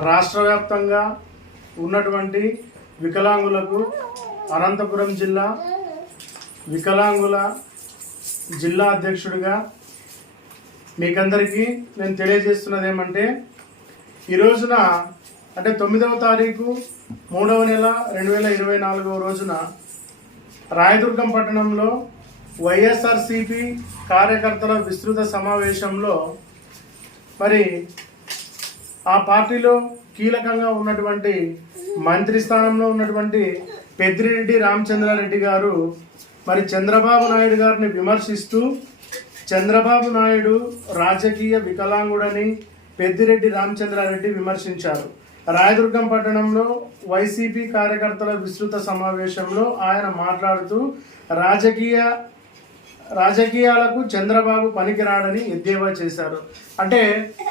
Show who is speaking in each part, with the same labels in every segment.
Speaker 1: రాష్ట్ర వ్యాప్తంగా ఉన్నటువంటి వికలాంగులకు అనంతపురం జిల్లా వికలాంగుల జిల్లా అధ్యక్షుడిగా మీకందరికీ నేను తెలియజేస్తున్నది ఏమంటే ఈ రోజున అంటే తొమ్మిదవ తారీఖు మూడవ నెల రెండు వేల ఇరవై నాలుగవ రోజున రాయదుర్గం పట్టణంలో వైఎస్ఆర్సిపి కార్యకర్తల విస్తృత సమావేశంలో మరి ఆ పార్టీలో కీలకంగా ఉన్నటువంటి మంత్రి స్థానంలో ఉన్నటువంటి పెద్దిరెడ్డి రామచంద్రారెడ్డి గారు మరి చంద్రబాబు నాయుడు గారిని విమర్శిస్తూ చంద్రబాబు నాయుడు రాజకీయ వికలాంగుడని పెద్దిరెడ్డి రామచంద్రారెడ్డి విమర్శించారు. రాయదుర్గం పట్టణంలో వైసీపీ కార్యకర్తల విస్తృత సమావేశంలో ఆయన మాట్లాడుతూ రాజకీయ రాజకీయాలకు చంద్రబాబు పనికిరాడని ఎద్దేవా చేశారు. అంటే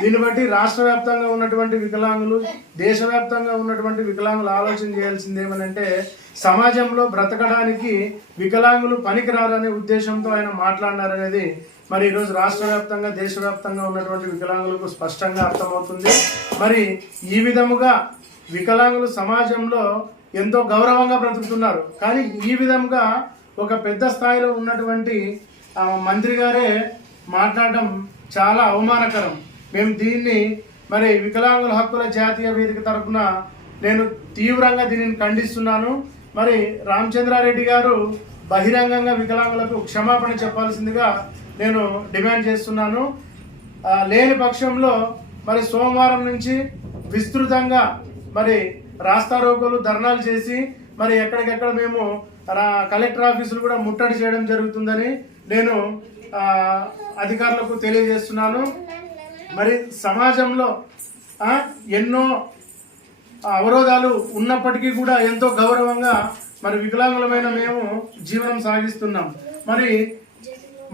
Speaker 1: దీన్ని బట్టి రాష్ట్ర వ్యాప్తంగా ఉన్నటువంటి వికలాంగులు దేశవ్యాప్తంగా ఉన్నటువంటి వికలాంగులు ఆలోచన చేయాల్సింది ఏమనంటే సమాజంలో బ్రతకడానికి వికలాంగులు పనికిరారనే ఉద్దేశంతో ఆయన మాట్లాడినారనేది మరి ఈరోజు రాష్ట్ర వ్యాప్తంగా దేశవ్యాప్తంగా ఉన్నటువంటి వికలాంగులకు స్పష్టంగా అర్థమవుతుంది. మరి ఈ విధముగా వికలాంగులు సమాజంలో ఎంతో గౌరవంగా బ్రతుకుతున్నారు. కానీ ఈ విధంగా ఒక పెద్ద స్థాయిలో ఉన్నటువంటి మంత్రి గారే మాట్లాడడం చాలా అవమానకరం. మేము దీన్ని మరి వికలాంగుల హక్కుల జాతీయ వేదిక తరఫున నేను తీవ్రంగా దీనిని ఖండిస్తున్నాను. మరి రామచంద్రారెడ్డి గారు బహిరంగంగా వికలాంగులకు క్షమాపణ చెప్పాల్సిందిగా నేను డిమాండ్ చేస్తున్నాను. లేని పక్షంలో మరి సోమవారం నుంచి విస్తృతంగా మరి రాస్తారోకోలు ధర్నాలు చేసి మరి ఎక్కడికెక్కడ మేము రా- కలెక్టర్ ఆఫీసులు కూడా ముట్టడి చేయడం జరుగుతుందని నేను అధికారులకు తెలియజేస్తున్నాను. మరి సమాజంలో ఎన్నో అవరోధాలు ఉన్నప్పటికీ కూడా ఎంతో గౌరవంగా మరి వికలాంగులమైన మేము జీవనం సాగిస్తున్నాం. మరి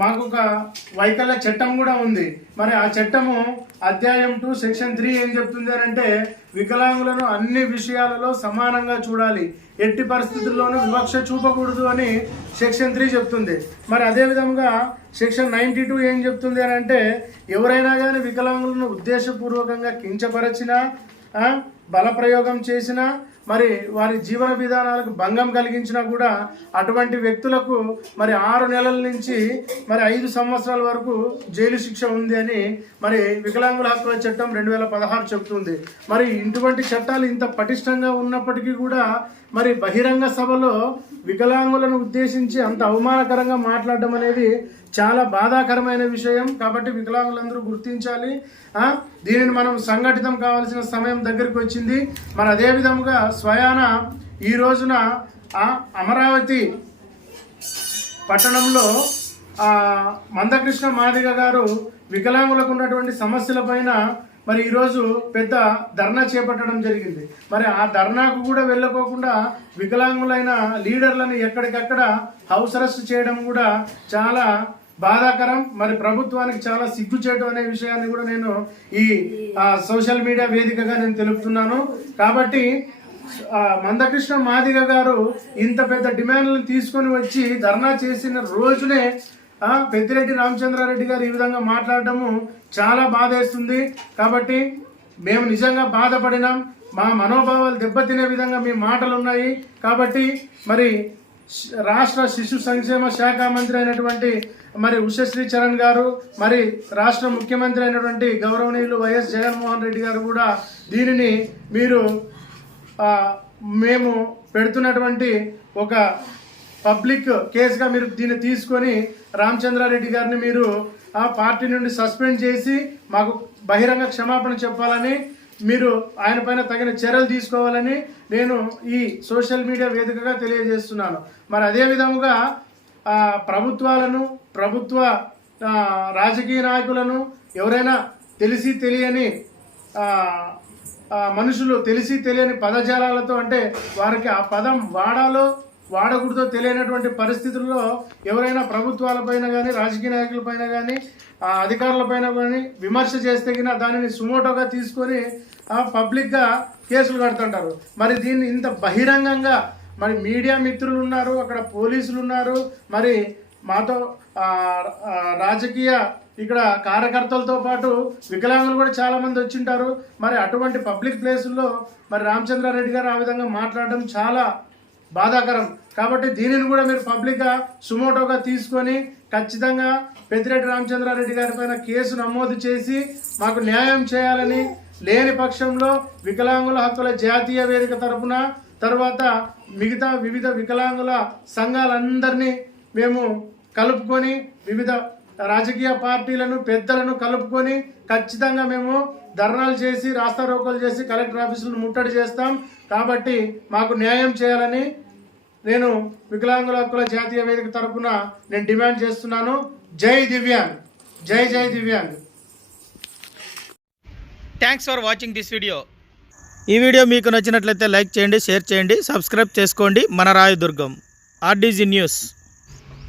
Speaker 1: మాకు ఒక వైకల్య చట్టం కూడా ఉంది. మరి ఆ చట్టము అధ్యాయం టూ సెక్షన్ త్రీ ఏం చెప్తుంది అని అంటే వికలాంగులను అన్ని విషయాలలో సమానంగా చూడాలి. ఎట్టి పరిస్థితుల్లోనూ వివక్ష చూపకూడదు అని సెక్షన్ త్రీ చెప్తుంది. మరి అదేవిధంగా సెక్షన్ నైంటీ టూ ఏం చెప్తుంది అని అంటే ఎవరైనా కానీ వికలాంగులను ఉద్దేశపూర్వకంగా కించపరచినా బలప్రయోగం చేసినా మరి వారి జీవన విధానాలకు భంగం కలిగించినా కూడా అటువంటి వ్యక్తులకు మరి ఆరు నెలల నుంచి మరి ఐదు సంవత్సరాల వరకు జైలు శిక్ష ఉంది అని మరి వికలాంగుల హక్కుల చట్టం రెండు వేల పదహారు చెబుతుంది. మరి ఇటువంటి చట్టాలు ఇంత పటిష్టంగా ఉన్నప్పటికీ కూడా మరి బహిరంగ సభలో వికలాంగులను ఉద్దేశించి అంత అవమానకరంగా మాట్లాడడం అనేది చాలా బాధాకరమైన విషయం. కాబట్టి వికలాంగులందరూ గుర్తించాలి. దీనిని మనం సంఘటితం కావాల్సిన సమయం దగ్గరికి వచ్చింది. మరి అదే విధముగా స్వయాన ఈ రోజున అమరావతి పట్టణంలో మందకృష్ణ మాదిగ గారు వికలాంగులకు ఉన్నటువంటి సమస్యల పైన మరి ఈరోజు పెద్ద ధర్నా చేపట్టడం జరిగింది. మరి ఆ ధర్నాకు కూడా వెళ్ళకోకుండా వికలాంగులైన లీడర్లను ఎక్కడికక్కడ హౌస్ అరెస్ట్ చేయడం కూడా చాలా బాధాకరం. మరి ప్రభుత్వానికి చాలా సిగ్గుచేటు అనే విషయాన్ని కూడా నేను ఈ సోషల్ మీడియా వేదికగా నేను తెలుపుతున్నాను. కాబట్టి మందకృష్ణ మాదిగ గారు ఇంత పెద్ద డిమాండ్లను తీసుకొని వచ్చి ధర్నా చేసిన రోజునే పెద్దిరెడ్డి రామచంద్రారెడ్డి గారు ఈ విధంగా మాట్లాడటము చాలా బాధేస్తుంది. కాబట్టి మేము నిజంగా బాధపడినాం. మా మనోభావాలు దెబ్బతినే విధంగా మీ మాటలు ఉన్నాయి కాబట్టి మరి రాష్ట్ర శిశు సంక్షేమ శాఖ మంత్రి అయినటువంటి మరి ఉషశ్రీ చరణ్ గారు మరి రాష్ట్ర ముఖ్యమంత్రి అయినటువంటి గౌరవనీయులు వైఎస్ జగన్మోహన్ రెడ్డి గారు కూడా దీనిని మీరు మేము పెడుతున్నటువంటి ఒక పబ్లిక్ కేసుగా మీరు దీన్ని తీసుకొని రామచంద్రారెడ్డి గారిని మీరు ఆ పార్టీ నుండి సస్పెండ్ చేసి మాకు బహిరంగ క్షమాపణ చెప్పాలని మీరు ఆయన పైన తగిన చర్యలు తీసుకోవాలని నేను ఈ సోషల్ మీడియా వేదికగా తెలియజేస్తున్నాను. మరి అదే విధముగా ప్రభుత్వాలను ప్రభుత్వ రాజకీయ నాయకులను ఎవరైనా తెలిసి తెలియని మనుషులు తెలిసి తెలియని పదజాలాలతో అంటే వారికి ఆ పదం వాడాలో వాడకూడదో తెలియనటువంటి పరిస్థితుల్లో ఎవరైనా ప్రభుత్వాలపైన కానీ రాజకీయ నాయకులపైన కానీ అధికారులపైన కానీ విమర్శ చేస్తే గిన దానిని సుమోటోగా తీసుకొని ఆ, పబ్లిక్గా కేసులు కడుతుంటారు. మరి దీన్ని ఇంత బహిరంగంగా మరి మీడియా మిత్రులు ఉన్నారు అక్కడ పోలీసులు ఉన్నారు మరి మాతో రాజకీయ ఇక్కడ కార్యకర్తలతో పాటు వికలాంగులు కూడా చాలా మంది వచ్చింటారు. మరి అటువంటి పబ్లిక్ ప్లేసుల్లో మరి రామచంద్రారెడ్డి గారు ఆ విధంగా మాట్లాడడం చాలా బాధాకరం. కాబట్టి దీనిని కూడా మీరు పబ్లిక్గా సుమోటోగా తీసుకొని ఖచ్చితంగా పెద్దిరెడ్డి రామచంద్రారెడ్డి గారి పైన కేసు నమోదు చేసి మాకు న్యాయం చేయాలని లేని పక్షంలో వికలాంగుల హక్కుల జాతీయ వేదిక తరపున తర్వాత మిగతా వివిధ వికలాంగుల సంఘాలందరినీ మేము కలుపుకొని వివిధ రాజకీయ పార్టీలను పెద్దలను కలుపుకొని ఖచ్చితంగా మేము ధర్నాలు చేసి రాస్తారోకోలు చేసి కలెక్టర్ ఆఫీసులను ముట్టడి చేస్తాం. కాబట్టి మాకు న్యాయం చేయాలని నేను వికలాంగుల హక్కుల జాతీయ వేదిక తరఫున నేను డిమాండ్ చేస్తున్నాను. జై దివ్యాంగ్! జై జై Divyang!
Speaker 2: Thanks for watching this video ఈ వీడియో మీకు నచ్చినట్లయితే లైక్ చేయండి షేర్ చేయండి సబ్స్క్రైబ్ చేసుకోండి. మన రాయదుర్గం ఆర్డీజీ న్యూస్.